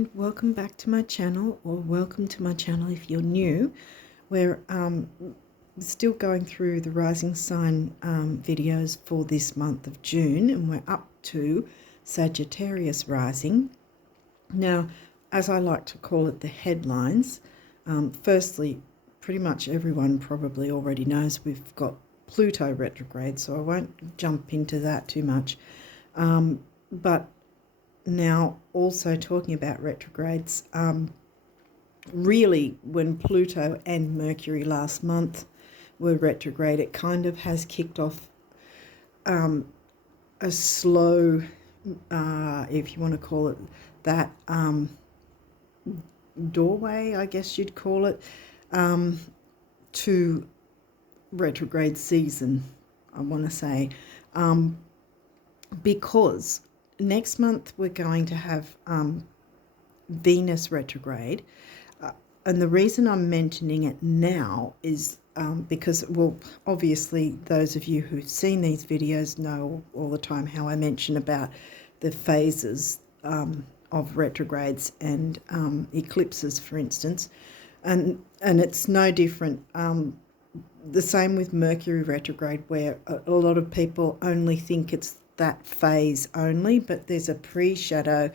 and welcome back to my channel, or welcome to my channel if you're new. We're still going through the rising sign videos for this month of June, and we're up to Sagittarius rising. Now, as I like to call it, the headlines. Firstly, pretty much everyone probably already knows we've got Pluto retrograde, so I won't jump into that too much. But now, also talking about retrogrades, really when Pluto and Mercury last month were retrograde, it kind of has kicked off a slow, if you want to call it that, doorway, I guess you'd call it, to retrograde season, I want to say, because next month we're going to have Venus retrograde, and the reason I'm mentioning it now is because, well, obviously those of you who've seen these videos know all the time how I mention about the phases of retrogrades and eclipses, for instance, and it's no different. The same with Mercury retrograde, where a lot of people only think it's that phase only, but there's a pre-shadow,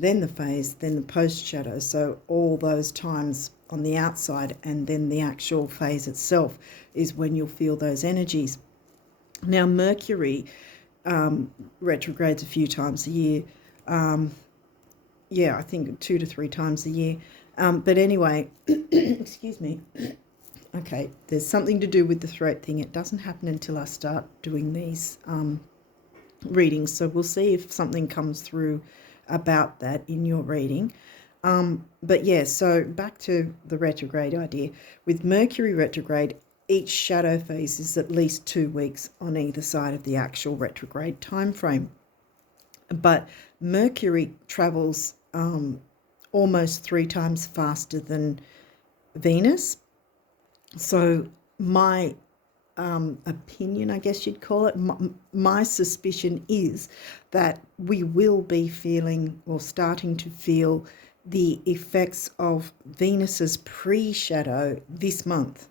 then the phase, then the post-shadow. So all those times on the outside and then the actual phase itself is when you'll feel those energies. Now, Mercury retrogrades a few times a year. I think 2 to 3 times a year. But anyway, excuse me. Okay, there's something to do with the throat thing. It doesn't happen until I start doing these readings, so we'll see if something comes through about that in your reading. But yeah, so back to the retrograde idea. With Mercury retrograde, each shadow phase is at least 2 weeks on either side of the actual retrograde time frame. But Mercury travels almost 3 times faster than Venus. So my opinion, I guess you'd call it, my suspicion is that we will be feeling, or starting to feel, the effects of Venus's pre-shadow this month,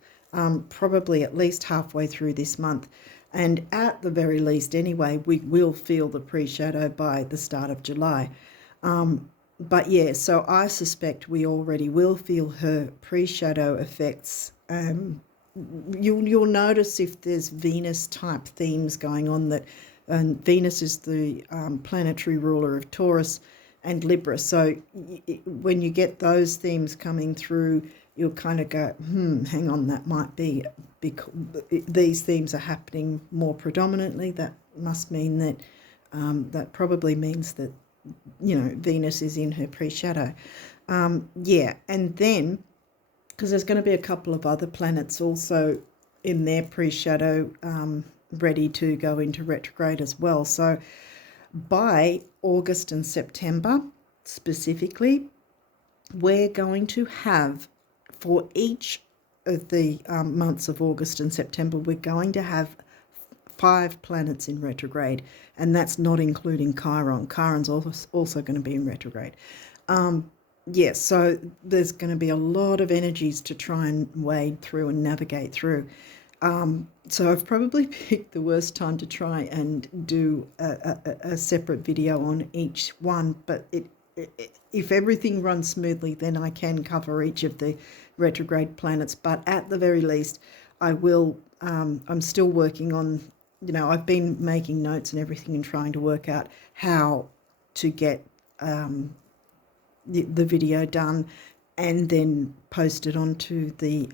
probably at least halfway through this month. And at the very least anyway, we will feel the pre-shadow by the start of July. But yeah, so I suspect we already will feel her pre-shadow effects. You'll notice if there's Venus type themes going on, that Venus is the planetary ruler of Taurus and Libra. So when you get those themes coming through, you'll kind of go, hang on, that might be because these themes are happening more predominantly. That must mean that that probably means that, you know, Venus is in her pre-shadow. And then, because there's going to be a couple of other planets also in their pre-shadow, ready to go into retrograde as well. So by August and September specifically, we're going to have, for each of the months of August and September, we're going to have 5 planets in retrograde, and that's not including Chiron. Chiron's also going to be in retrograde. Yes, so there's going to be a lot of energies to try and wade through and navigate through. So I've probably picked the worst time to try and do a separate video on each one, but if everything runs smoothly, then I can cover each of the retrograde planets. But at the very least, I will, I'm still working on, you know, I've been making notes and everything and trying to work out how to get the video done and then post it onto the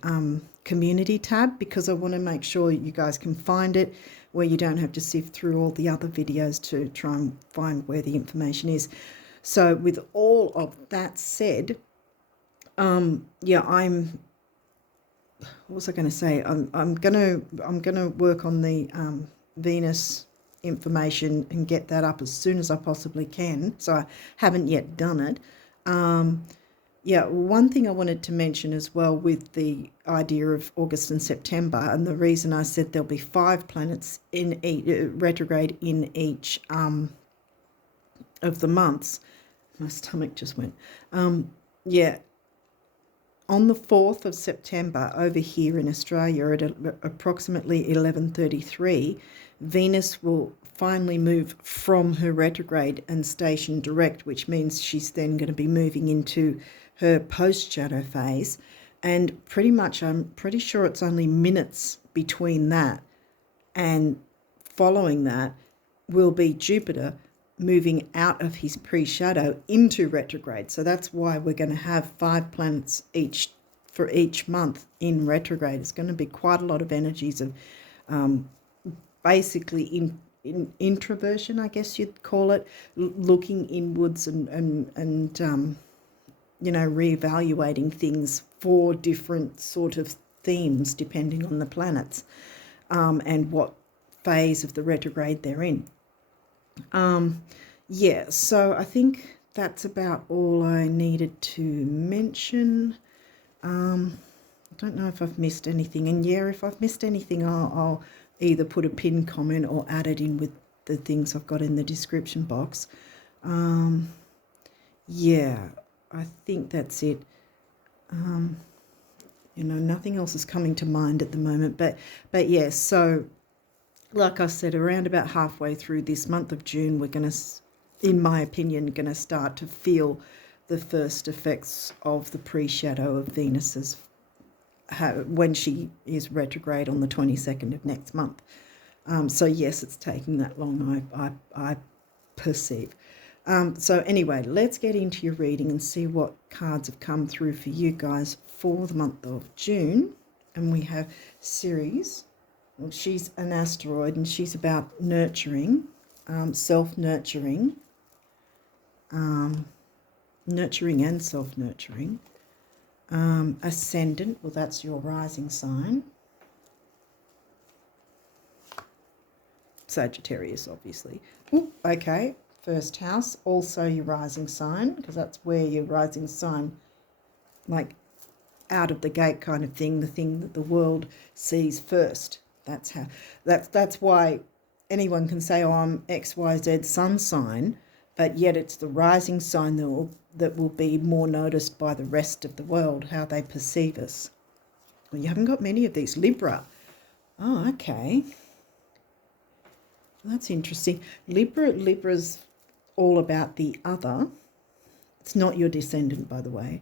community tab, because I want to make sure you guys can find it, where you don't have to sift through all the other videos to try and find where the information is. So with all of that said, what was I going to say? I'm gonna work on the Venus information and get that up as soon as I possibly can. So I haven't yet done it. One thing I wanted to mention as well with the idea of August and September, and the reason I said there'll be 5 planets in retrograde in each of the months, My stomach just went. Yeah, on the 4th of September over here in Australia at approximately 11:33, Venus will finally move from her retrograde and station direct, which means she's then going to be moving into her post-shadow phase. And pretty much, I'm pretty sure it's only minutes between that and following that will be Jupiter moving out of his pre-shadow into retrograde. So that's why we're going to have 5 planets for each month in retrograde. It's going to be quite a lot of energies of basically in introversion, I guess you'd call it, looking inwards and reevaluating things for different sort of themes depending on the planets and what phase of the retrograde they're in. Yeah, so I think that's about all I needed to mention. I don't know if I've missed anything, and yeah, if I've missed anything, I'll either put a pinned comment or add it in with the things I've got in the description box. Yeah, I think that's it. Nothing else is coming to mind at the moment, but yes, so like I said, around about halfway through this month of June, we're going to, in my opinion, going to start to feel the first effects of the pre-shadow of Venus's when she is retrograde on the 22nd of next month. So yes, it's taking that long, I perceive. So anyway, let's get into your reading and see what cards have come through for you guys for the month of June. And we have Ceres. Well, she's an asteroid and she's about nurturing, self-nurturing, nurturing and self-nurturing. Ascendant, well, that's your rising sign. Sagittarius, obviously. Ooh, okay, first house, also your rising sign, because that's where your rising sign, like out of the gate kind of thing, the thing that the world sees first. That's why anyone can say, oh, I'm XYZ sun sign, but yet it's the rising sign that will be more noticed by the rest of the world, how they perceive us. Well, you haven't got many of these. Libra. Oh, okay. That's interesting. Libra's all about the other. It's not your descendant, by the way.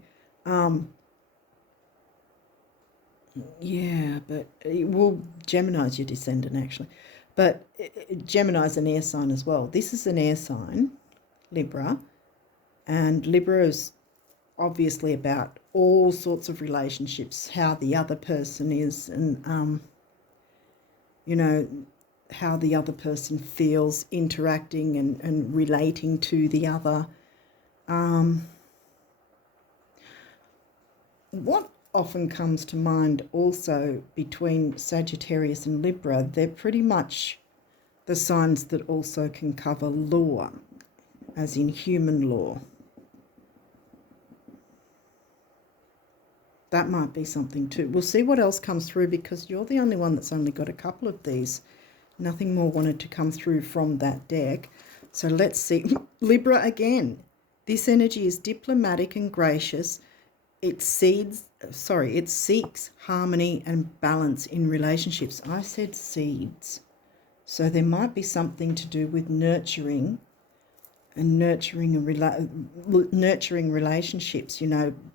Yeah, but Gemini's your descendant, actually. But Gemini's an air sign as well. This is an air sign, Libra. And Libra is obviously about all sorts of relationships, how the other person is and, how the other person feels interacting and relating to the other. What often comes to mind also between Sagittarius and Libra, they're pretty much the signs that also can cover law, as in human law. That might be something too. We'll see what else comes through because you're the only one that's only got a couple of these. Nothing more wanted to come through from that deck. So let's see. Libra again. This energy is diplomatic and gracious. It seeks harmony and balance in relationships. I said seeds. So there might be something to do with nurturing and nurturing relationships,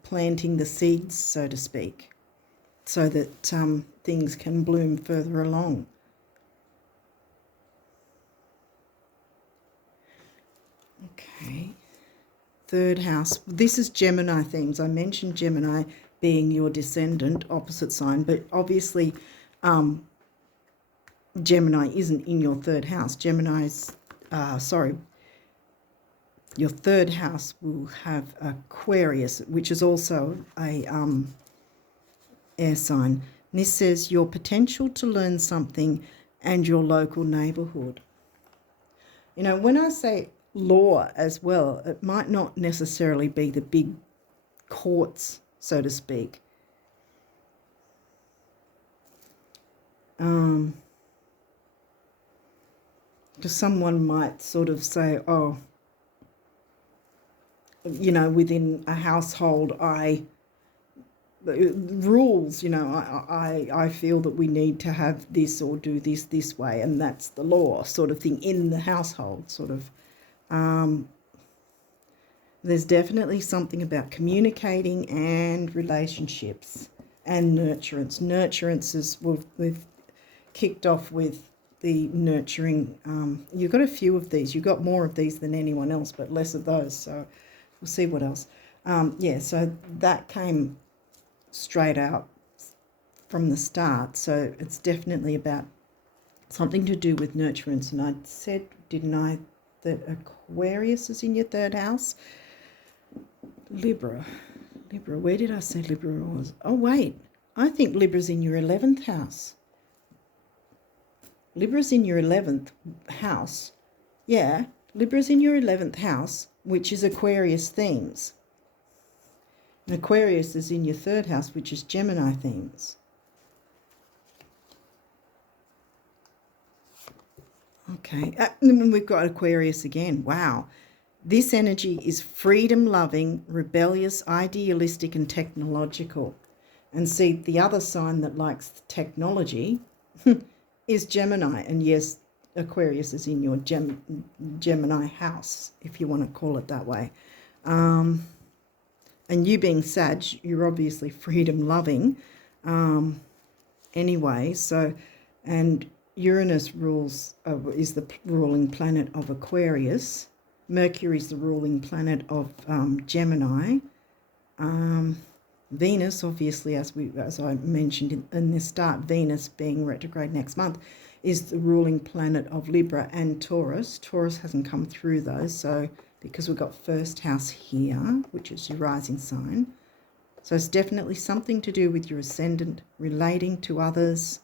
planting the seeds, so to speak, so that things can bloom further along. Okay. Third house. This is Gemini themes. I mentioned Gemini being your descendant, opposite sign, but obviously Gemini isn't in your third house. Your third house will have Aquarius, which is also a air sign. And this says your potential to learn something and your local neighbourhood. When I say law as well, it might not necessarily be the big courts, so to speak. Because someone might sort of say, oh, you know, within a household, rules, you know, I feel that we need to have this or do this way, and that's the law sort of thing in the household sort of. There's definitely something about communicating and relationships and nurturance. Nurturance is, we've kicked off with the nurturing. You've got a few of these. You've got more of these than anyone else, but less of those. So we'll see what else. Yeah, so that came straight out from the start. So it's definitely about something to do with nurturance. And I said, didn't I, that Aquarius is in your third house? Libra, where did I say Libra was? Oh, wait, I think Libra's in your 11th house. Libra's in your 11th house. Yeah, Libra's in your 11th house, which is Aquarius themes. And Aquarius is in your third house, which is Gemini themes. Okay, and we've got Aquarius again. Wow. This energy is freedom-loving, rebellious, idealistic, and technological. And see, the other sign that likes technology is Gemini. And yes, Aquarius is in your Gemini house, if you want to call it that way. And you being Sag, you're obviously freedom-loving anyway. So, and Uranus is the ruling planet of Aquarius. Mercury is the ruling planet of Gemini. Venus, obviously, as I mentioned in the start, Venus being retrograde next month, is the ruling planet of Libra and Taurus. Taurus hasn't come through those, so because we've got first house here, which is your rising sign. So it's definitely something to do with your ascendant, relating to others.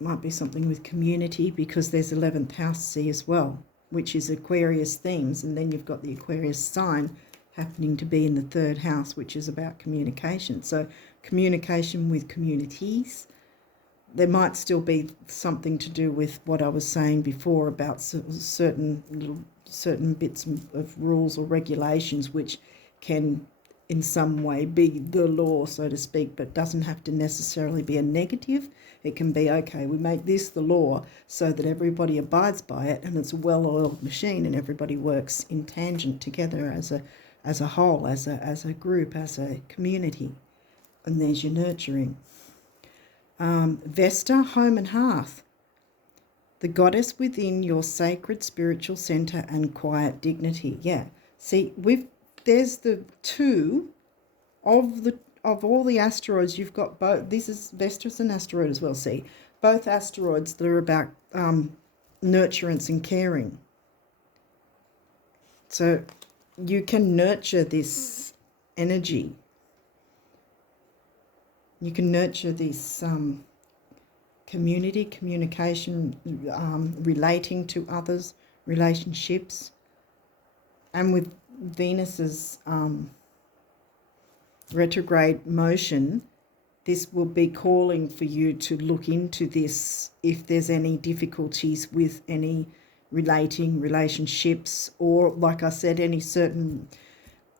Might be something with community, because there's 11th house C as well, which is Aquarius themes, and then you've got the Aquarius sign happening to be in the third house, which is about communication. So communication with communities. There might still be something to do with what I was saying before about certain bits of rules or regulations which can in some way be the law, so to speak, but doesn't have to necessarily be a negative. It can be, okay, we make this the law so that everybody abides by it, and it's a well-oiled machine, and everybody works in tangent together as a whole, as a group, as a community. And there's your nurturing. Vesta, home and hearth. The goddess within your sacred spiritual center and quiet dignity. Yeah. See, there's the two of all the asteroids. You've got both. This is Vesta's an asteroid as well. See, both asteroids that are about nurturance and caring. So you can nurture this energy. You can nurture this community, communication, relating to others, relationships. And with Venus's retrograde motion, this will be calling for you to look into this if there's any difficulties with any relationships, or, like I said, any certain,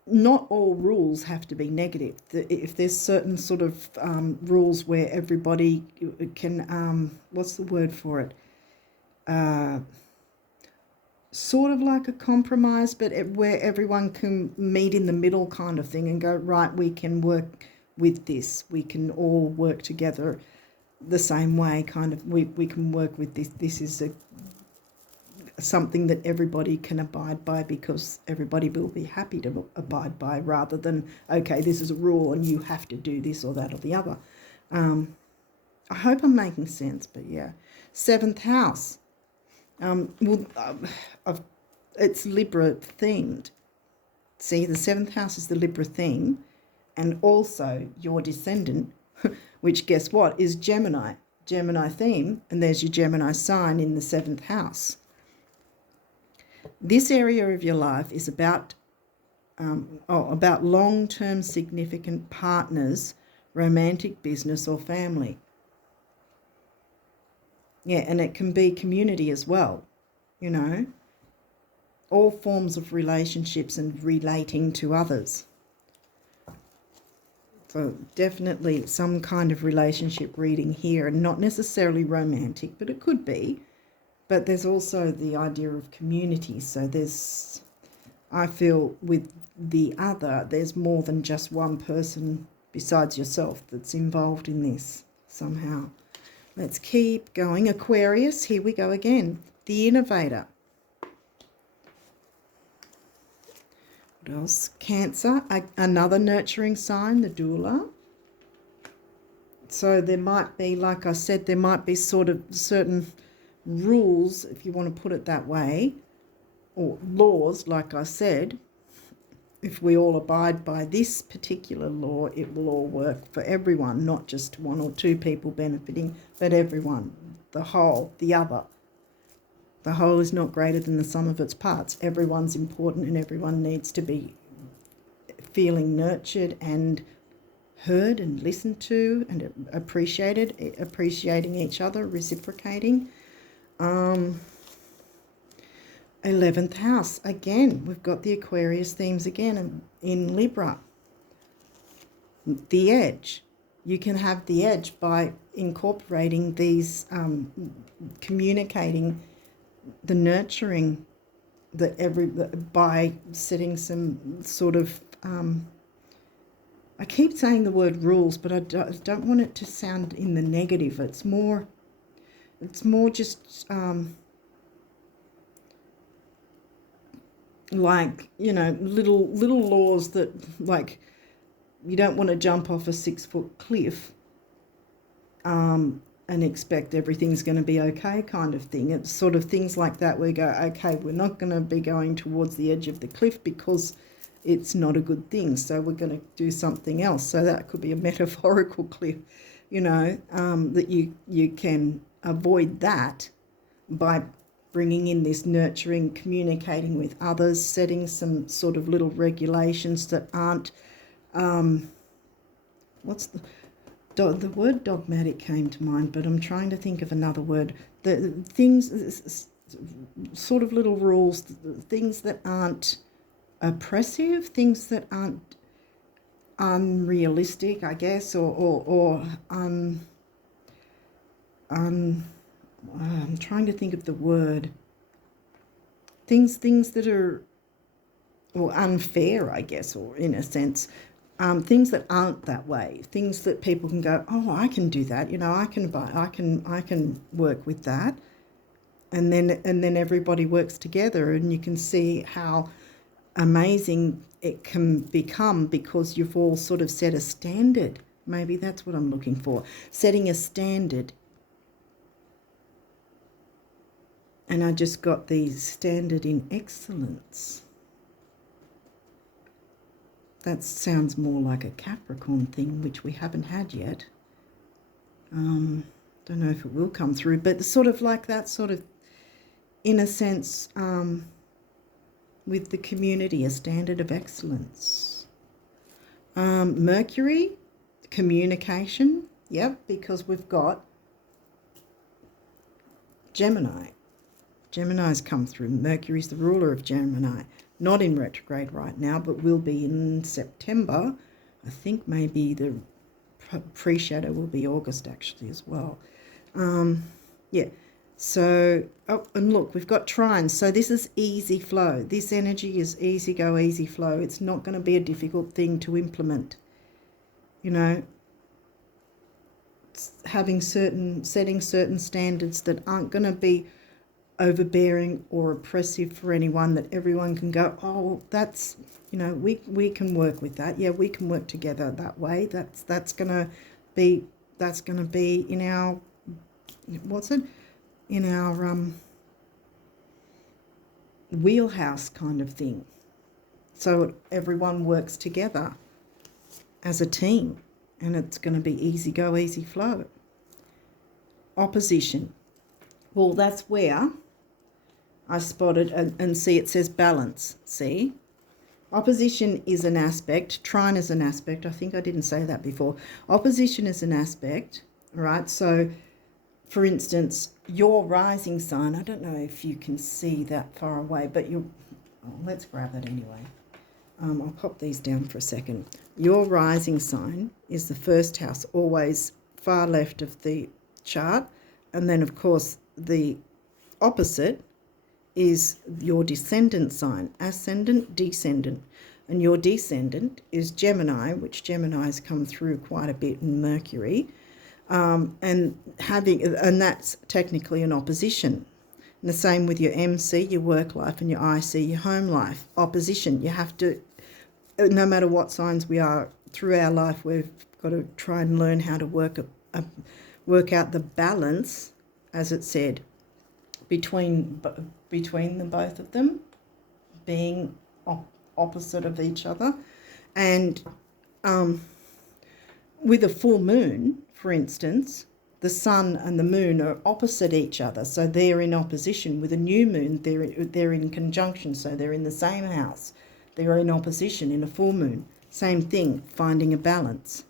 not all rules have to be negative. If there's certain sort of rules where everybody can, what's the word for it? Sort of like a compromise, but where everyone can meet in the middle kind of thing and go, right, we can work with this. We can all work together the same way, kind of. We can work with this. This is something that everybody can abide by, because everybody will be happy to abide by, rather than, okay, this is a rule and you have to do this or that or the other. I hope I'm making sense, but yeah. 7th house. It's Libra themed. See, the 7th house is the Libra theme, and also your descendant, which, guess what, is Gemini theme, and there's your Gemini sign in the 7th house. This area of your life is about long-term significant partners, romantic, business, or family. Yeah, and it can be community as well, you know. all forms of relationships and relating to others. So definitely some kind of relationship reading here, and not necessarily romantic, but it could be. But there's also the idea of community. So there's, I feel with the other, there's more than just one person besides yourself that's involved in this somehow. Let's keep going. Aquarius, here we go again. The innovator. What else? Cancer, another nurturing sign, the doula. So there might be, like I said, there might be sort of certain rules, if you want to put it that way, or laws, like I said. If we all abide by this particular law, it will all work for everyone, not just one or two people benefiting, but everyone, the whole, the other. The whole is not greater than the sum of its parts. Everyone's important and everyone needs to be feeling nurtured and heard and listened to and appreciated, appreciating each other, reciprocating. 11th house, again, we've got the Aquarius themes again in Libra. The edge. You can have the edge by incorporating these, communicating the nurturing, by setting some sort of, I keep saying the word rules, but I don't want it to sound in the negative. It's more just like, you know, little laws that, like, you don't want to jump off a 6-foot cliff and expect everything's going to be okay kind of thing. It's sort of things like that where you go, okay, we're not going to be going towards the edge of the cliff because it's not a good thing, so we're going to do something else. So that could be a metaphorical cliff, you know, that you can avoid that by bringing in this nurturing, communicating with others, setting some sort of little regulations that aren't, what's the word dogmatic came to mind, but I'm trying to think of another word. The things, sort of little rules, things that aren't oppressive, things that aren't unrealistic, I guess, or I'm trying to think of the word. Things that are, or unfair, I guess, or in a sense. Things that aren't that way, things that people can go, oh, I can do that, you know, I can work with that, and then everybody works together, and you can see how amazing it can become because you've all sort of set a standard. Maybe that's what I'm looking for, setting a standard. And I just got the standard in excellence. That sounds more like a Capricorn thing, which we haven't had yet. Don't know if it will come through, but sort of like that sort of, in a sense, with the community, a standard of excellence. Mercury, communication, yep, because we've got Gemini. Gemini's come through. Mercury's the ruler of Gemini. Not in retrograde right now, but will be in September. I think maybe the pre-shadow will be August actually as well. Yeah. So, oh, and look, we've got trines. So this is easy flow. This energy is easy go, easy flow. It's not going to be a difficult thing to implement. You know, setting certain standards that aren't going to be overbearing or oppressive for anyone, that everyone can go, oh, that's, you know, we can work with that. Yeah, we can work together that way. That's gonna be in our, what's it, in our wheelhouse kind of thing. So everyone works together as a team, and it's going to be easy go, easy flow. Opposition. Well, that's where I spotted and see it says balance. See? Opposition is an aspect. Trine is an aspect. I think I didn't say that before. Opposition is an aspect, right? So, for instance, your rising sign, I don't know if you can see that far away, but let's grab it anyway. I'll pop these down for a second. Your rising sign is the first house, always far left of the chart. And then, of course, the opposite is your descendant sign, ascendant, descendant. And your descendant is Gemini, which Gemini's come through quite a bit in Mercury. And that's technically an opposition. And the same with your MC, your work life, and your IC, your home life. Opposition. You have to, no matter what signs we are through our life, we've got to try and learn how to work out the balance, as it said, between the both of them being opposite of each other. And with a full moon, for instance, the sun and the moon are opposite each other, so they're in opposition. With a new moon, they're in conjunction, so they're in the same house. They're in opposition in a full moon. Same thing, finding a balance,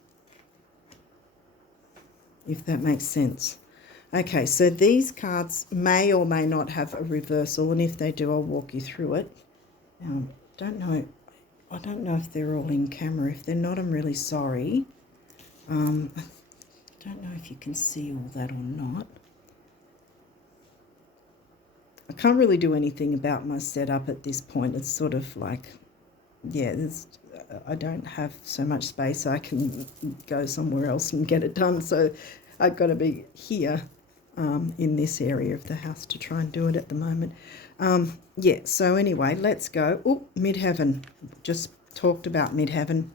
if that makes sense. Okay, so these cards may or may not have a reversal, and if they do, I'll walk you through it. Now, I don't know if they're all in camera. If they're not, I'm really sorry. I don't know if you can see all that or not. I can't really do anything about my setup at this point. It's sort of like, yeah, I don't have so much space. I can go somewhere else and get it done. So I've got to be here in this area of the house to try and do it at the moment. Yeah, so anyway, let's go. Oh, midheaven. Just talked about midheaven.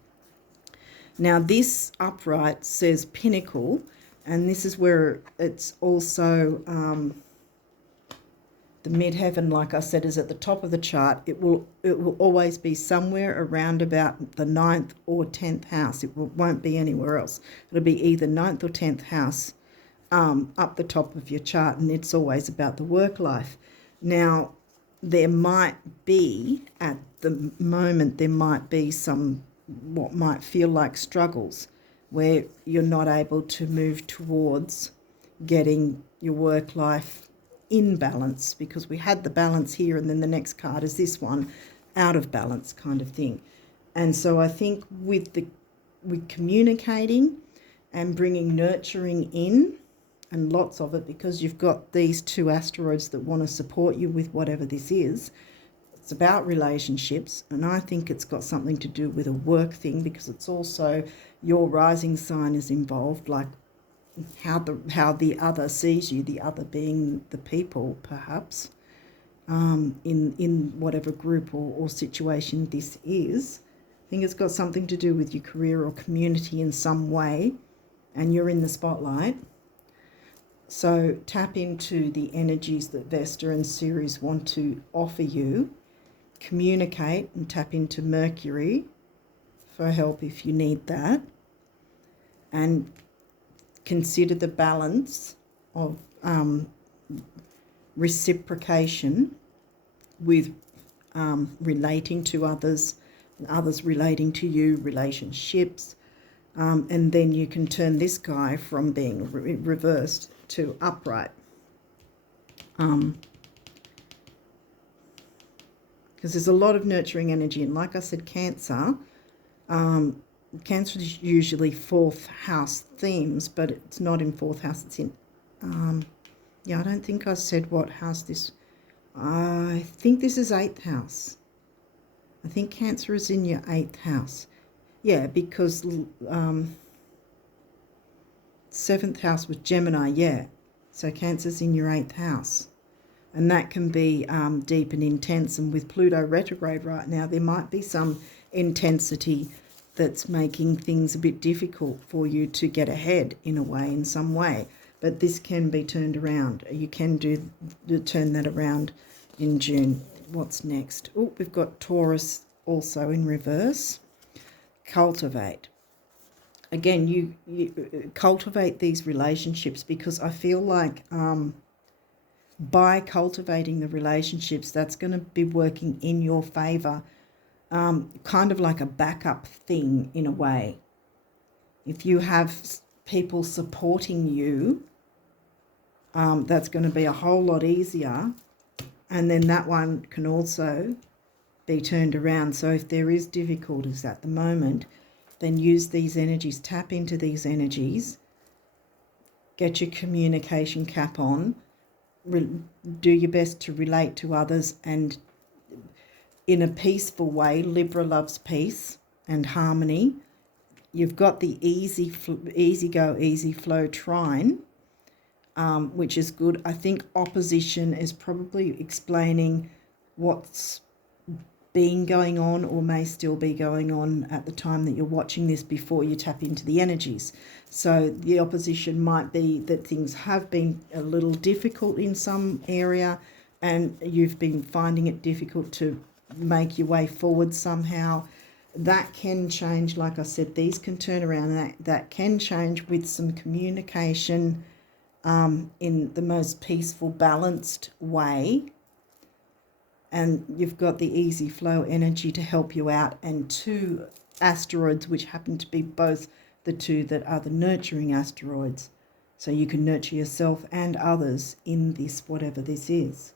Now, this upright says pinnacle, and this is where it's also the midheaven, like I said, is at the top of the chart. It will always be somewhere around about the 9th or 10th house. It won't be anywhere else. It'll be either 9th or 10th house up the top of your chart, and it's always about the work life. Now, there might be, at the moment, there might be some what might feel like struggles where you're not able to move towards getting your work life in balance, because we had the balance here and then the next card is this one, out of balance kind of thing. And so I think with communicating and bringing nurturing in, and lots of it, because you've got these two asteroids that want to support you with whatever this is. It's about relationships, and I think it's got something to do with a work thing, because it's also your rising sign is involved, like how the other sees you, the other being the people, perhaps, in whatever group or situation this is. I think it's got something to do with your career or community in some way, and you're in the spotlight. So tap into the energies that Vesta and Ceres want to offer you. Communicate and tap into Mercury for help if you need that. And consider the balance of reciprocation with relating to others, and others relating to you, relationships. And then you can turn this guy from being reversed to upright. Because there's a lot of nurturing energy. And like I said, Cancer, Cancer is usually 4th house themes, but it's not in 4th house. It's in, yeah, I don't think I said what house this, I think this is 8th house. I think Cancer is in your 8th house. Yeah, because 7th house was Gemini, yeah. So Cancer's in your 8th house. And that can be deep and intense. And with Pluto retrograde right now, there might be some intensity that's making things a bit difficult for you to get ahead in a way, in some way. But this can be turned around. You can turn that around in June. What's next? Oh, we've got Taurus also in reverse. Cultivate. Again, you cultivate these relationships, because I feel like by cultivating the relationships, that's going to be working in your favor, kind of like a backup thing in a way. If you have people supporting you, that's going to be a whole lot easier. And then that one can also be turned around. So if there is difficulties at the moment, then use these energies, tap into these energies, get your communication cap on, do your best to relate to others, and in a peaceful way. Libra loves peace and harmony. You've got the easy go, easy flow trine, which is good. I think opposition is probably explaining what's been going on or may still be going on at the time that you're watching this before you tap into the energies. So the opposition might be that things have been a little difficult in some area and you've been finding it difficult to make your way forward somehow. That can change. Like I said, these can turn around. That can change with some communication in the most peaceful, balanced way. And you've got the easy flow energy to help you out, and 2 asteroids, which happen to be both the 2 that are the nurturing asteroids. So you can nurture yourself and others in this, whatever this is.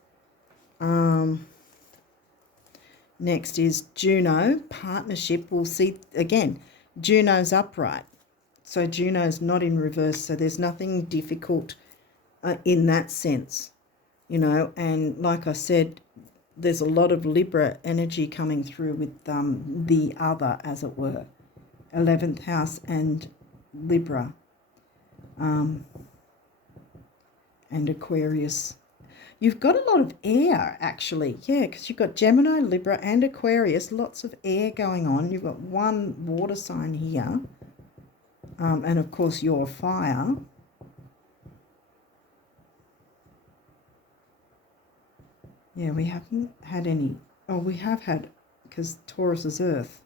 Next is Juno, partnership. We'll see again, Juno's upright. So Juno's not in reverse. So there's nothing difficult in that sense, you know. And like I said, there's a lot of Libra energy coming through with the other, as it were, 11th house and Libra, and Aquarius. You've got a lot of air, actually, yeah, because you've got Gemini, Libra, and Aquarius, lots of air going on. You've got 1 water sign here, and of course you're fire. Yeah, we haven't had any. Oh, we have had, because Taurus is Earth.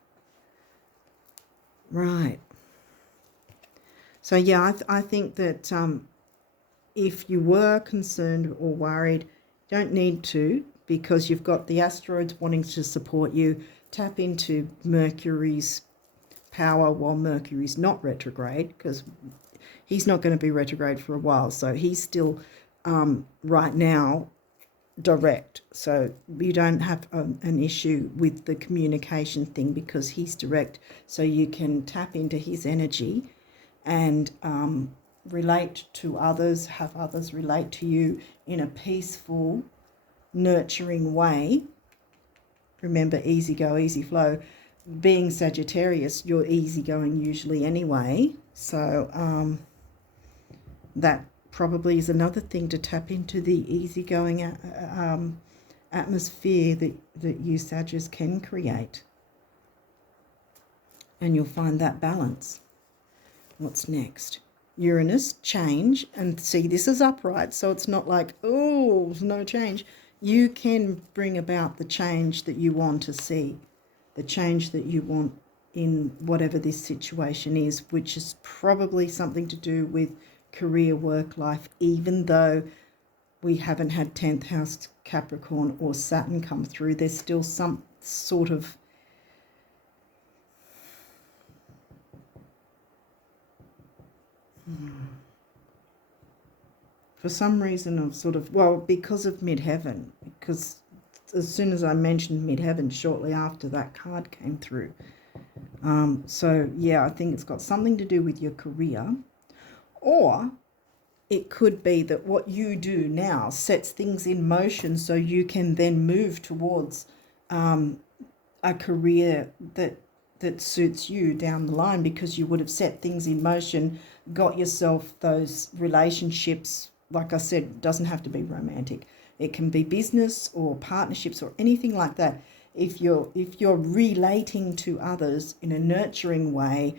Right. So, yeah, I think that if you were concerned or worried, don't need to, because you've got the asteroids wanting to support you. Tap into Mercury's power while Mercury's not retrograde, because he's not going to be retrograde for a while. So he's still, right now, direct. So you don't have an issue with the communication thing because he's direct. So you can tap into his energy and relate to others, have others relate to you in a peaceful, nurturing way. Remember, easy go, easy flow. Being Sagittarius, you're easygoing usually anyway. So that probably is another thing to tap into, the easygoing atmosphere that you Sagittarius can create. And you'll find that balance. What's next? Uranus, change. And see, this is upright, so it's not like, oh, no change. You can bring about the change that you want to see, the change that you want in whatever this situation is, which is probably something to do with career, work, life, even though we haven't had 10th house Capricorn or Saturn come through. There's still some sort of for some reason of sort of, well, because of midheaven, because as soon as I mentioned midheaven, shortly after that card came through. So yeah, I think it's got something to do with your career. Or it could be that what you do now sets things in motion so you can then move towards a career that suits you down the line, because you would have set things in motion, got yourself those relationships. Like I said, it doesn't have to be romantic. It can be business or partnerships or anything like that. If you're relating to others in a nurturing way,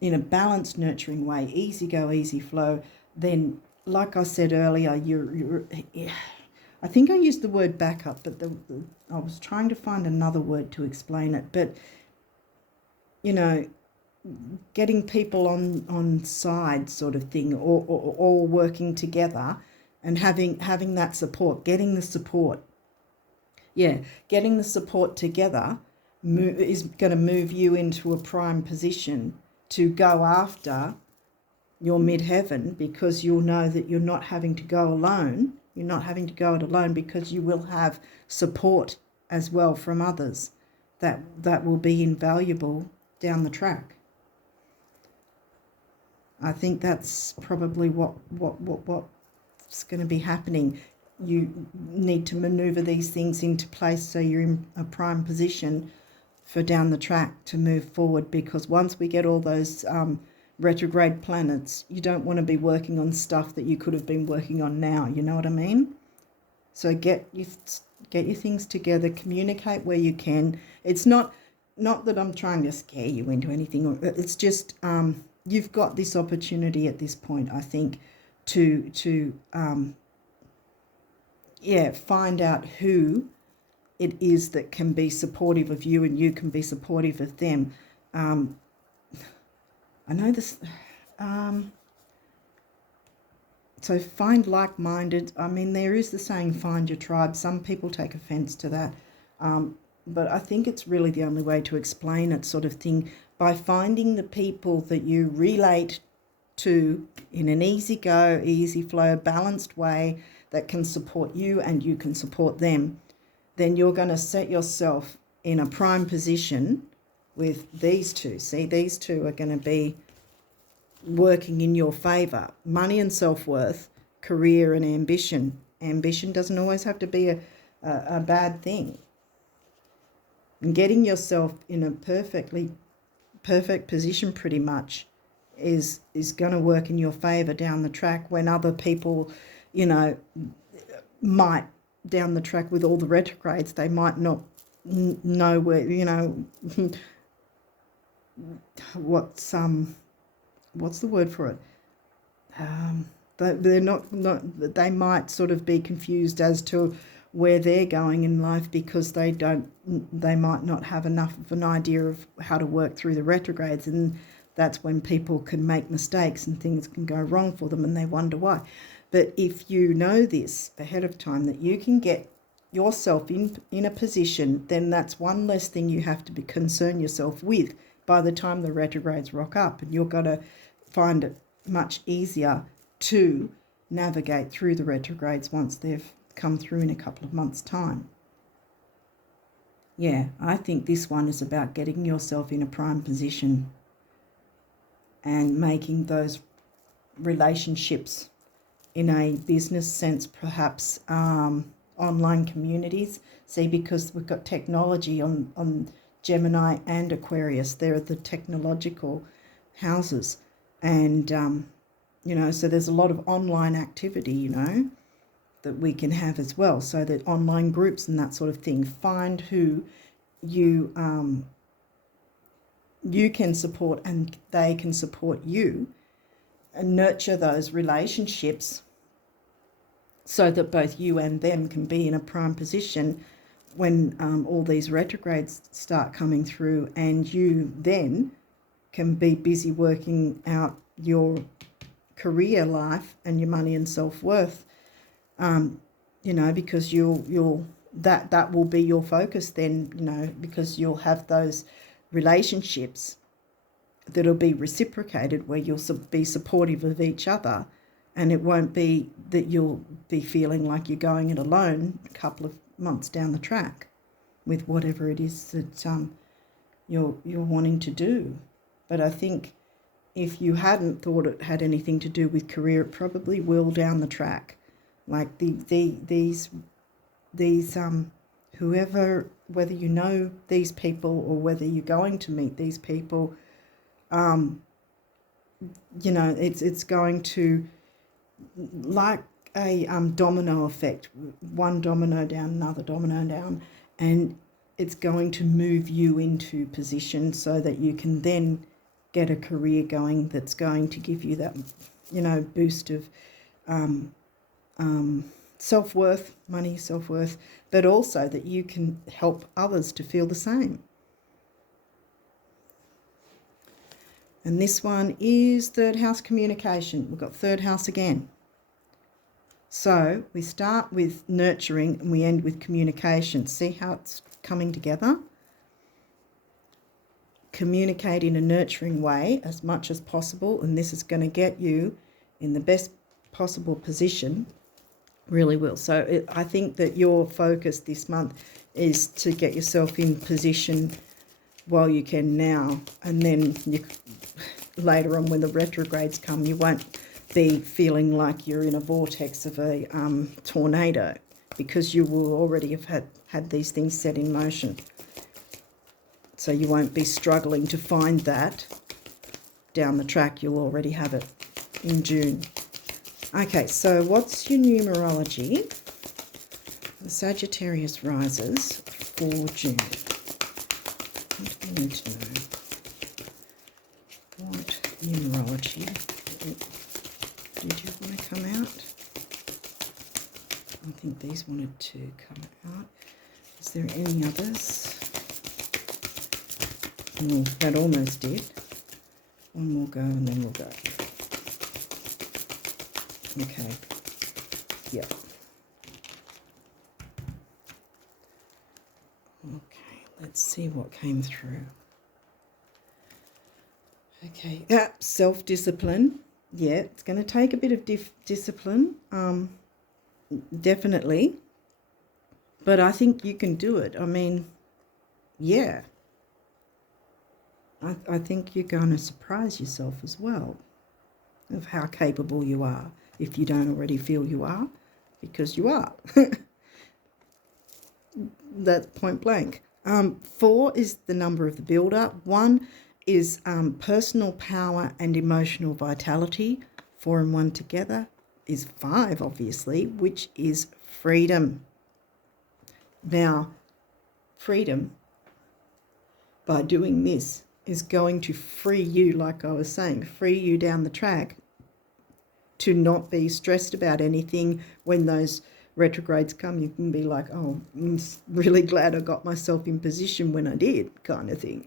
in a balanced, nurturing way, easy go, easy flow, then, like I said earlier, I think I used the word backup, but I was trying to find another word to explain it. But, you know, getting people on side sort of thing, or all working together and having that support, getting the support. Yeah, getting the support together is going to move you into a prime position to go after your midheaven, because you'll know that you're not having to go alone. You're not having to go it alone, because you will have support as well from others. that will be invaluable down the track. I think that's probably what's going to be happening. You need to maneuver these things into place so you're in a prime position for down the track to move forward, because once we get all those retrograde planets, you don't want to be working on stuff that you could have been working on now, you know what I mean? So get your things together, communicate where you can. It's not that I'm trying to scare you into anything, it's just you've got this opportunity at this point, I think, to find out who it is that can be supportive of you and you can be supportive of them. I know this. So find like-minded. I mean, there is the saying, find your tribe. Some people take offense to that. But I think it's really the only way to explain it, sort of thing, by finding the people that you relate to in an easy go, easy flow, balanced way that can support you and you can support them. Then you're going to set yourself in a prime position with these two. See, these two are going to be working in your favour. Money and self-worth, career and ambition. Ambition doesn't always have to be a bad thing. And getting yourself in a perfect position pretty much is going to work in your favour down the track, when other people, might down the track with all the retrogrades, they might not know where, what's the word for it? They're not. They might sort of be confused as to where they're going in life, because they might not have enough of an idea of how to work through the retrogrades, and that's when people can make mistakes and things can go wrong for them and they wonder why. But if you know this ahead of time, that you can get yourself in a position, then that's one less thing you have to concern yourself with by the time the retrogrades rock up, and you're going to find it much easier to navigate through the retrogrades once they've come through in a couple of months' time. Yeah, I think this one is about getting yourself in a prime position and making those relationships in a business sense, perhaps online communities. See, because we've got technology on Gemini and Aquarius. They're the technological houses. And, so there's a lot of online activity, that we can have as well. So that online groups and that sort of thing. Find who you can support and they can support you, and nurture those relationships so that both you and them can be in a prime position when all these retrogrades start coming through, and you then can be busy working out your career life and your money and self-worth, because that will be your focus then, because you'll have those relationships that'll be reciprocated, where you'll be supportive of each other, and it won't be that you'll be feeling like you're going it alone a couple of months down the track with whatever it is that you're wanting to do. But I think if you hadn't thought it had anything to do with career, it probably will down the track. Like these whoever, whether you know these people or whether you're going to meet these people, it's going to, like a domino effect, one domino down, another domino down, and it's going to move you into position so that you can then get a career going that's going to give you that, boost of self-worth, money, self-worth, but also that you can help others to feel the same. And this one is third house communication. We've got third house again. So we start with nurturing and we end with communication. See how it's coming together? Communicate in a nurturing way as much as possible, and this is going to get you in the best possible position Really will. So I think that your focus this month is to get yourself in position while you can now, and then later on when the retrogrades come, you won't be feeling like you're in a vortex of a tornado, because you will already have had these things set in motion. So you won't be struggling to find that down the track. You'll already have it in June. Okay, so what's your numerology? The Sagittarius rises for June. What do we need to know? What numerology did you want to come out? I think these wanted to come out. Is there any others? Oh, that almost did. One more go and then we'll go. Okay. Yep. Okay, let's see what came through. Okay, self-discipline. Yeah, it's going to take a bit of discipline, definitely. But I think you can do it. I mean, yeah. I think you're going to surprise yourself as well of how capable you are, if you don't already feel you are, because you are. That's point blank. 4 is the number of the builder. 1 is personal power and emotional vitality. 4 and 1 together is 5, obviously, which is freedom. Now, freedom, by doing this, is going to free you, like I was saying, free you down the track to not be stressed about anything. When those retrogrades come, you can be like, oh, I'm really glad I got myself in position when I did, kind of thing.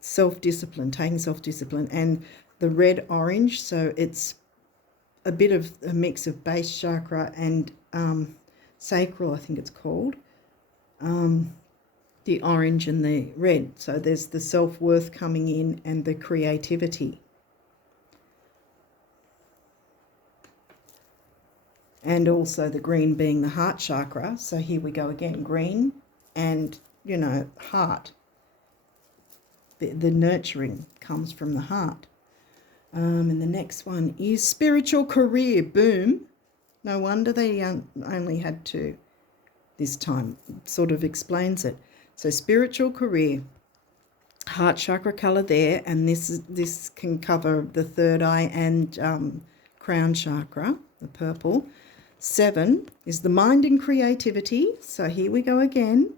Self-discipline, taking self-discipline. And the red-orange, so it's a bit of a mix of base chakra and sacral, I think it's called. The orange and the red. So there's the self-worth coming in and the creativity. And also the green being the heart chakra. So here we go again, green and, you know, heart. The nurturing comes from the heart. And the next one is spiritual career. Boom. No wonder they only had 2 this time. Sort of explains it. So spiritual career, heart chakra colour there, and this can cover the third eye and crown chakra, the purple. 7 is the mind and creativity. So here we go again.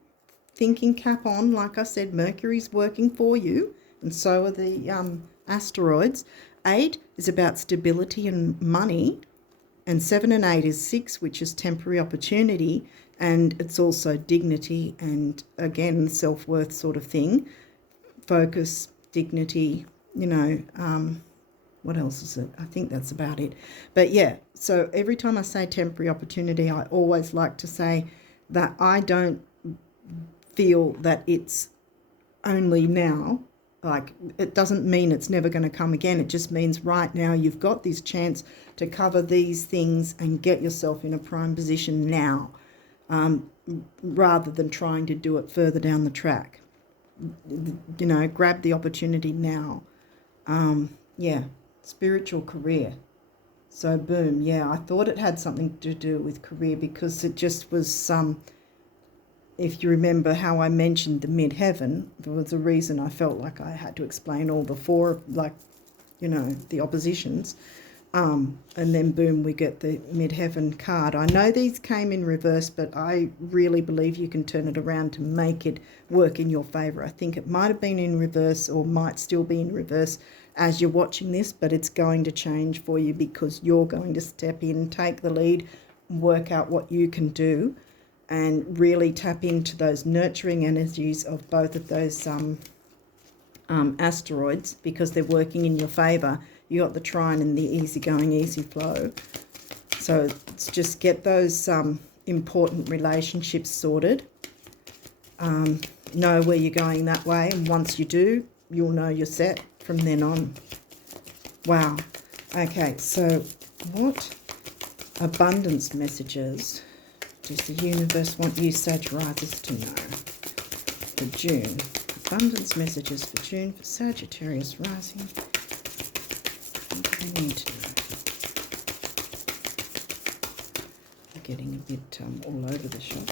Thinking cap on, like I said, Mercury's working for you, and so are the asteroids. 8 is about stability and money, and 7 and 8 is 6, which is temporary opportunity, and it's also dignity and, again, self-worth sort of thing. Focus, dignity, you know, what else is it? I think that's about it. But yeah, so every time I say temporary opportunity, I always like to say that I don't feel that it's only now. Like, it doesn't mean it's never going to come again. It just means right now you've got this chance to cover these things and get yourself in a prime position now, rather than trying to do it further down the track. You know, grab the opportunity now. Yeah, spiritual career. So boom, yeah, I thought it had something to do with career, because it just was if you remember how I mentioned the midheaven, there was a reason I felt like I had to explain all the 4, like, you know, the oppositions. And then boom, we get the midheaven card. I know these came in reverse, but I really believe you can turn it around to make it work in your favour. I think it might have been in reverse, or might still be in reverse as you're watching this, but it's going to change for you, because you're going to step in, take the lead, work out what you can do, and really tap into those nurturing energies of both of those asteroids, because they're working in your favour. You got the trine and the easygoing, easy flow. So it's just get those important relationships sorted. Know where you're going that way, and once you do, you'll know you're set from then on. Wow. Okay, so what abundance messages does the universe want you, Sagittarius, to know for June? Abundance messages for June for Sagittarius rising. What do they need to know? I'm getting a bit all over the shop.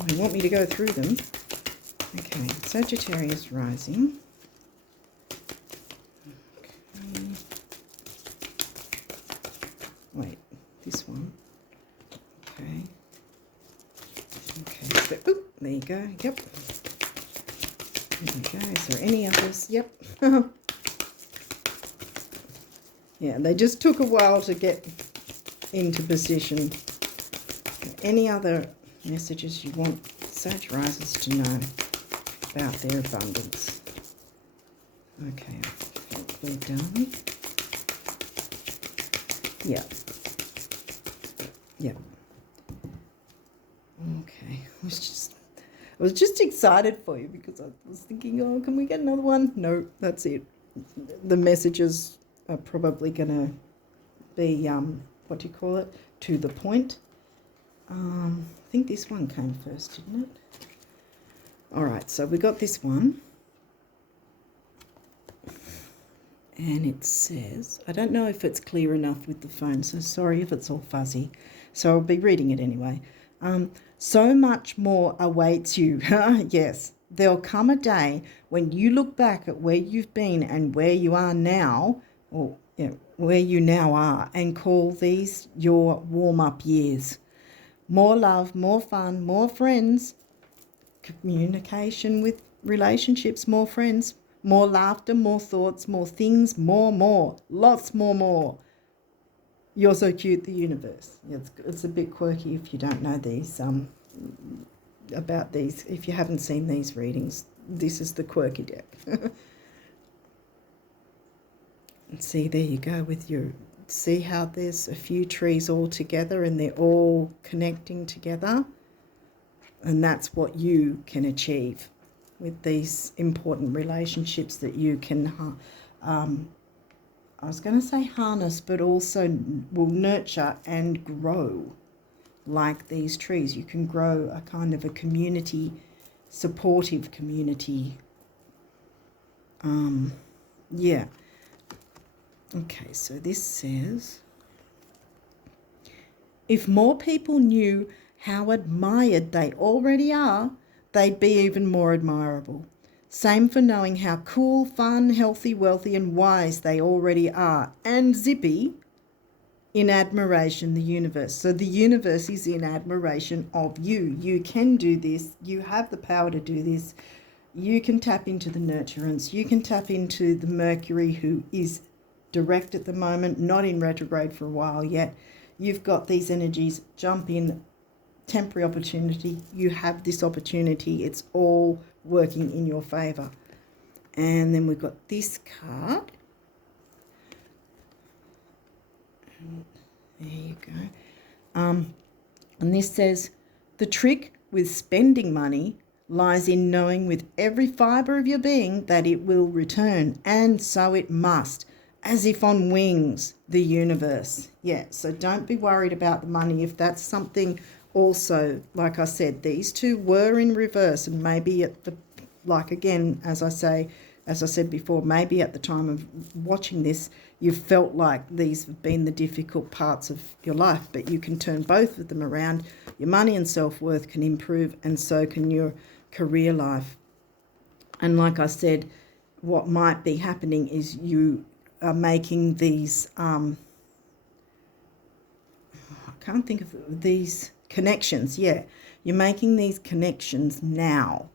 Oh, they want me to go through them. Okay, Sagittarius rising. Okay. Wait, this one. Okay. Okay, so, oop, there you go. Yep. There we go. Is there any others? Yep. Yeah, they just took a while to get into position. Any other messages you want Sag risers to know about their abundance? Okay, I think we're done. Yeah. Yeah. Okay. I was just excited for you because I was thinking, oh, can we get another one? No, that's it. The messages are probably going to be, what do you call it? To the point. I think this one came first, didn't it? All right, so we got this one. And it says, I don't know if it's clear enough with the phone, so sorry if it's all fuzzy. So I'll be reading it anyway. So much more awaits you. Yes, there'll come a day when you look back at where you've been and where you are now, or where you now are, and call these your warm-up years. More love, more fun, more friends, communication with relationships, more friends, more laughter, more thoughts, more things, more, lots more. You're so cute, the universe. It's a bit quirky if you don't know these, about these. If you haven't seen these readings, this is the quirky deck. And see, there you go with your, see how there's a few trees all together and they're all connecting together. And that's what you can achieve with these important relationships that you can, I was going to say harness, but also will nurture and grow like these trees. You can grow a kind of a community, supportive community. Yeah. Okay, so this says, if more people knew how admired they already are, they'd be even more admirable. Same for knowing how cool, fun, healthy, wealthy and wise they already are. And zippy, in admiration, the universe. So the universe is in admiration of you. You can do this. You have the power to do this. You can tap into the nurturance. You can tap into the Mercury, who is direct at the moment, not in retrograde for a while yet. You've got these energies. Jump in. Temporary opportunity. You have this opportunity. It's all working in your favor. And then we've got this card. There you go. And this says, the trick with spending money lies in knowing with every fibre of your being that it will return, and so it must, as if on wings, the universe. Yeah, so don't be worried about the money. If that's something also, like I said, these two were in reverse, and maybe at the, like again, as I said before, maybe at the time of watching this, you felt like these have been the difficult parts of your life, but you can turn both of them around. Your money and self-worth can improve, and so can your career life. And like I said, what might be happening is you are making these, I can't think of these connections. Yeah, you're making these connections now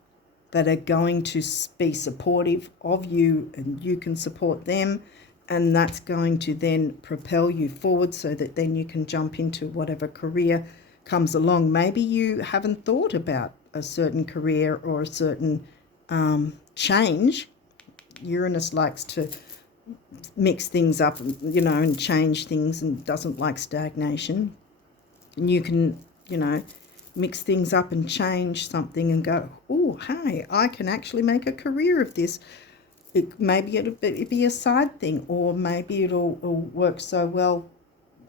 that are going to be supportive of you, and you can support them, and that's going to then propel you forward so that then you can jump into whatever career comes along. Maybe you haven't thought about a certain career or a certain change. Uranus likes to mix things up, and change things, and doesn't like stagnation. And you can, mix things up and change something and go, oh, hey, I can actually make a career of this. Maybe it'll be a side thing, or maybe it'll work so well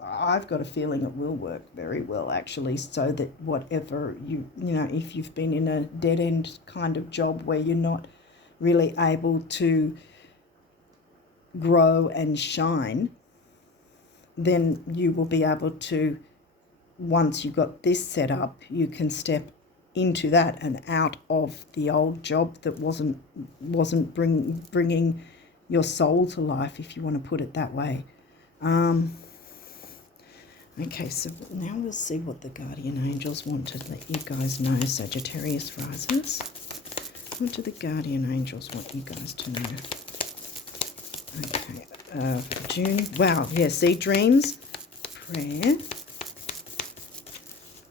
I've got a feeling it will work very well, actually, so that whatever if you've been in a dead-end kind of job where you're not really able to grow and shine, then you will be able to, once you've got this set up, you can step into that and out of the old job that wasn't bringing your soul to life, if you want to put it that way. Okay, so now we'll see what the guardian angels want to let you guys know, Sagittarius risers. What do the guardian angels want you guys to know? Okay, for June. Wow, yeah, see, dreams, prayer.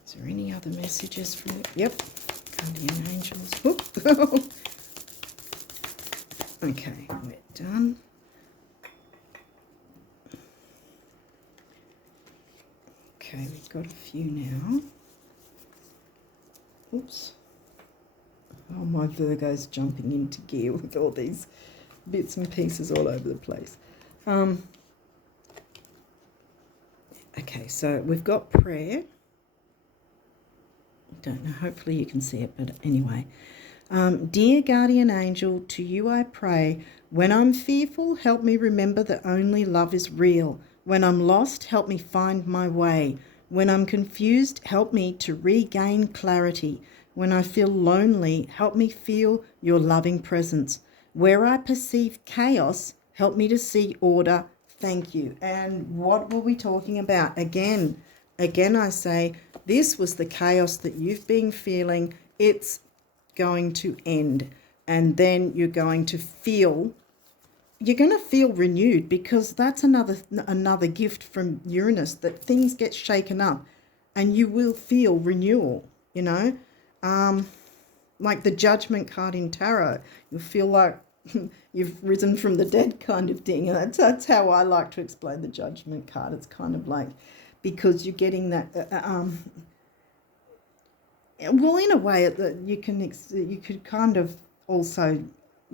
Is there any other messages from it? Yep, guardian angels. Okay, we're done. Okay, we've got a few now. Oops. Oh, my Virgo's jumping into gear with all these bits and pieces all over the place. Okay, so we've got prayer. Don't know, hopefully you can see it, but anyway. Dear guardian angel, to you I pray. When I'm fearful, help me remember that only love is real. When I'm lost, help me find my way. When I'm confused, help me to regain clarity. When I feel lonely, help me feel your loving presence. Where I perceive chaos, help me to see order. Thank you. And what were we talking about? Again, I say, this was the chaos that you've been feeling. It's going to end. And then you're going to feel renewed, because that's another gift from Uranus, that things get shaken up and you will feel renewal, like the Judgment card in tarot. You feel like you've risen from the dead kind of thing. And that's how I like to explain the Judgment card. It's kind of like, because you're getting that well, in a way that you could kind of also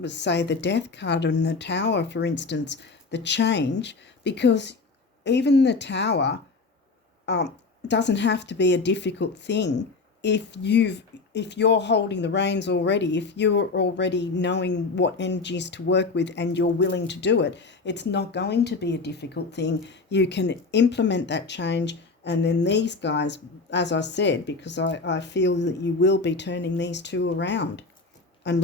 say the Death card in the Tower, for instance, the change, because even the Tower doesn't have to be a difficult thing if you're holding the reins already, if you're already knowing what energies to work with and you're willing to do it. It's not going to be a difficult thing. You can implement that change. And then these guys, as I said, because I feel that you will be turning these two around, and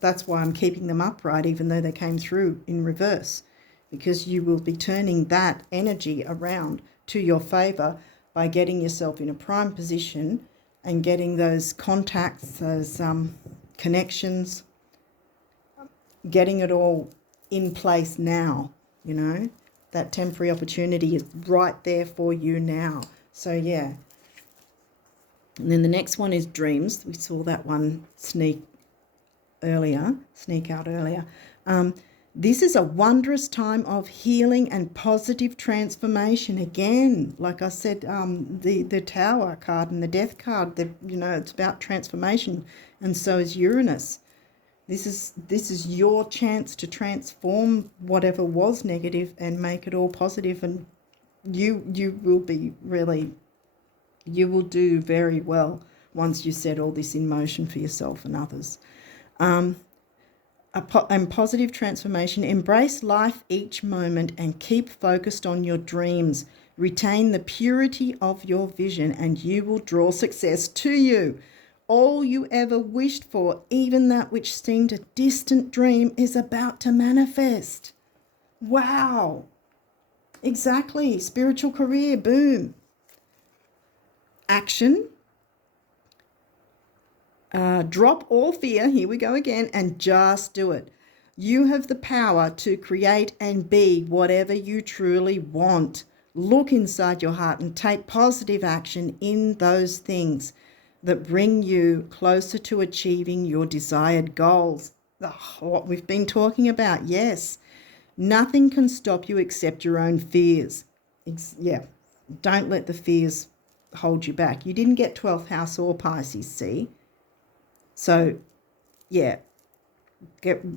that's why I'm keeping them upright, even though they came through in reverse, because you will be turning that energy around to your favour by getting yourself in a prime position and getting those contacts, those connections, getting it all in place now, That temporary opportunity is right there for you now. So, yeah. And then the next one is dreams. We saw that one sneak out earlier. This is a wondrous time of healing and positive transformation. Again, like I said, the Tower card and the Death card, it's about transformation, and so is Uranus. This is your chance to transform whatever was negative and make it all positive, and you will do very well once you set all this in motion for yourself and others. And positive transformation. Embrace life each moment and keep focused on your dreams. Retain the purity of your vision and you will draw success to you. All you ever wished for, even that which seemed a distant dream, is about to manifest. Wow. Exactly. Spiritual career. Boom. Action. Drop all fear. Here we go again. And just do it. You have the power to create and be whatever you truly want. Look inside your heart and take positive action in those things that bring you closer to achieving your desired goals. What we've been talking about, yes. Nothing can stop you except your own fears. Don't let the fears hold you back. You didn't get 12th house or Pisces, see? So, yeah,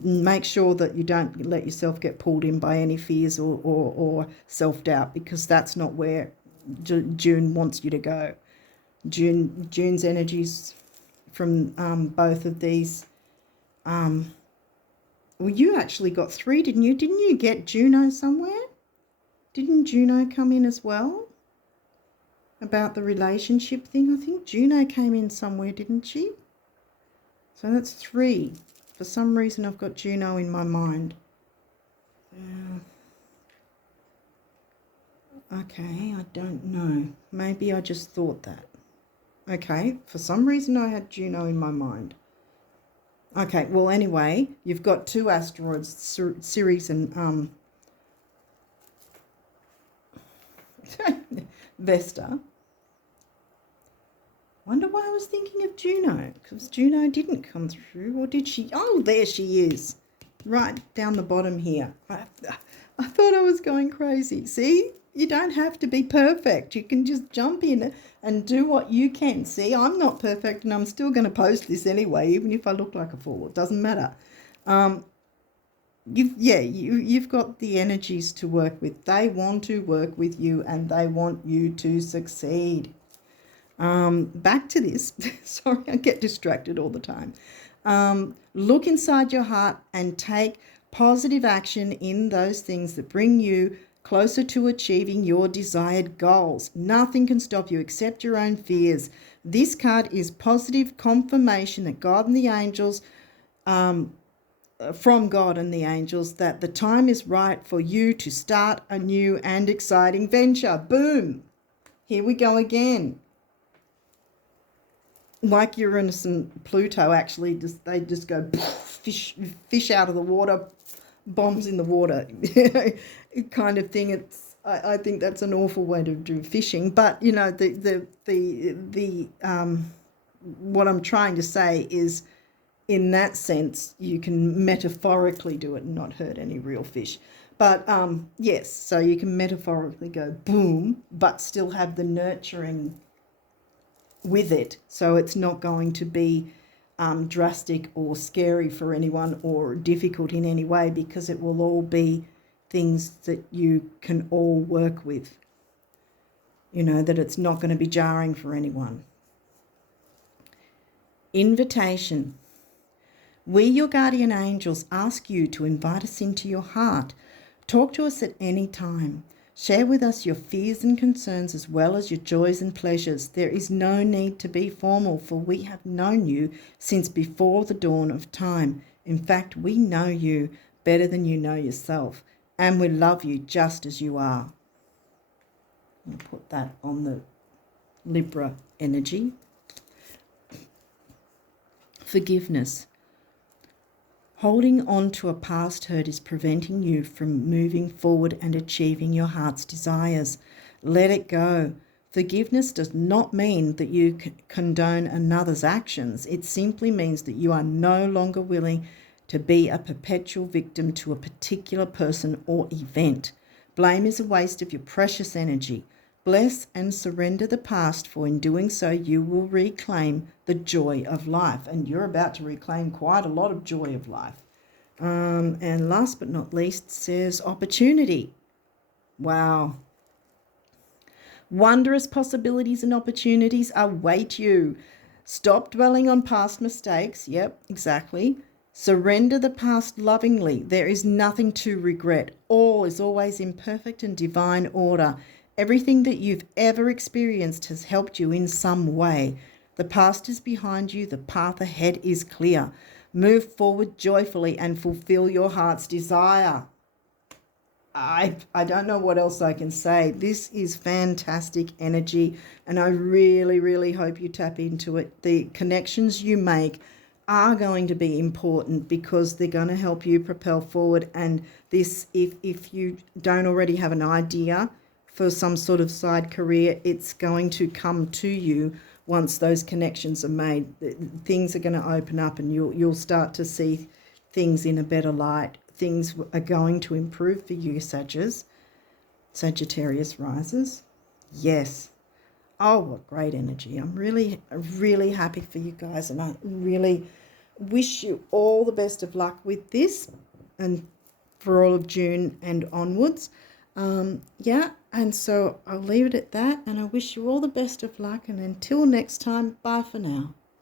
make sure that you don't let yourself get pulled in by any fears or self-doubt, because that's not where June wants you to go. June's energies from both of these. Well, you actually got 3, didn't you? Didn't you get Juno somewhere? Didn't Juno come in as well? About the relationship thing, I think Juno came in somewhere, didn't she? So that's 3. For some reason, I've got Juno in my mind. Okay, I don't know. Maybe I just thought that. Okay, for some reason I had Juno in my mind. Okay, well, anyway, you've got 2 asteroids, Ceres and Vesta. Wonder why I was thinking of Juno, because Juno didn't come through, or did she? Oh, there she is, right down the bottom here. I thought I was going crazy. See, you don't have to be perfect. You can just jump in and do what you can. See, I'm not perfect, and I'm still going to post this anyway, even if I look like a fool. It doesn't matter. You've got the energies to work with. They want to work with you, and they want you to succeed. Back to this. Sorry, I get distracted all the time. Look inside your heart and take positive action in those things that bring you closer to achieving your desired goals. Nothing can stop you except your own fears. This card is positive confirmation that God and the angels, from God and the angels, that the time is right for you to start a new and exciting venture. Boom! Here we go again. Like Uranus and Pluto, actually, they just go fish out of the water, bombs in the water, kind of thing. I think that's an awful way to do fishing, but you know, what I'm trying to say is, in that sense, you can metaphorically do it and not hurt any real fish. But yes, so you can metaphorically go boom, but still have the nurturing with it, so it's not going to be drastic or scary for anyone or difficult in any way, because it will all be things that you can all work with. You know, that it's not going to be jarring for anyone. Invitation. We, your guardian angels, ask you to invite us into your heart. Talk to us at any time. Share with us your fears and concerns as well as your joys and pleasures. There is no need to be formal, for we have known you since before the dawn of time. In fact, we know you better than you know yourself, and we love you just as you are. I'll put that on the Libra energy. Forgiveness. Holding on to a past hurt is preventing you from moving forward and achieving your heart's desires. Let it go. Forgiveness does not mean that you condone another's actions. It simply means that you are no longer willing to be a perpetual victim to a particular person or event. Blame is a waste of your precious energy. Bless and surrender the past, for in doing so you will reclaim the joy of life. And you're about to reclaim quite a lot of joy of life. And last but not least, says opportunity. Wow. Wondrous possibilities and opportunities await you. Stop dwelling on past mistakes. Yep, exactly. Surrender the past lovingly. There is nothing to regret. All is always in perfect and divine order. Everything that you've ever experienced has helped you in some way. The past is behind you. The path ahead is clear. Move forward joyfully and fulfill your heart's desire. I don't know what else I can say. This is fantastic energy, and I really, really hope you tap into it. The connections you make are going to be important, because they're going to help you propel forward. And this, if you don't already have an idea for some sort of side career, it's going to come to you once those connections are made. Things are going to open up, and you'll start to see things in a better light. Things are going to improve for you, Sagittarius risers. Yes. Oh, what great energy. I'm really, really happy for you guys, and I really wish you all the best of luck with this and for all of June and onwards. Yeah, and so I'll leave it at that, and I wish you all the best of luck, and until next time, bye for now.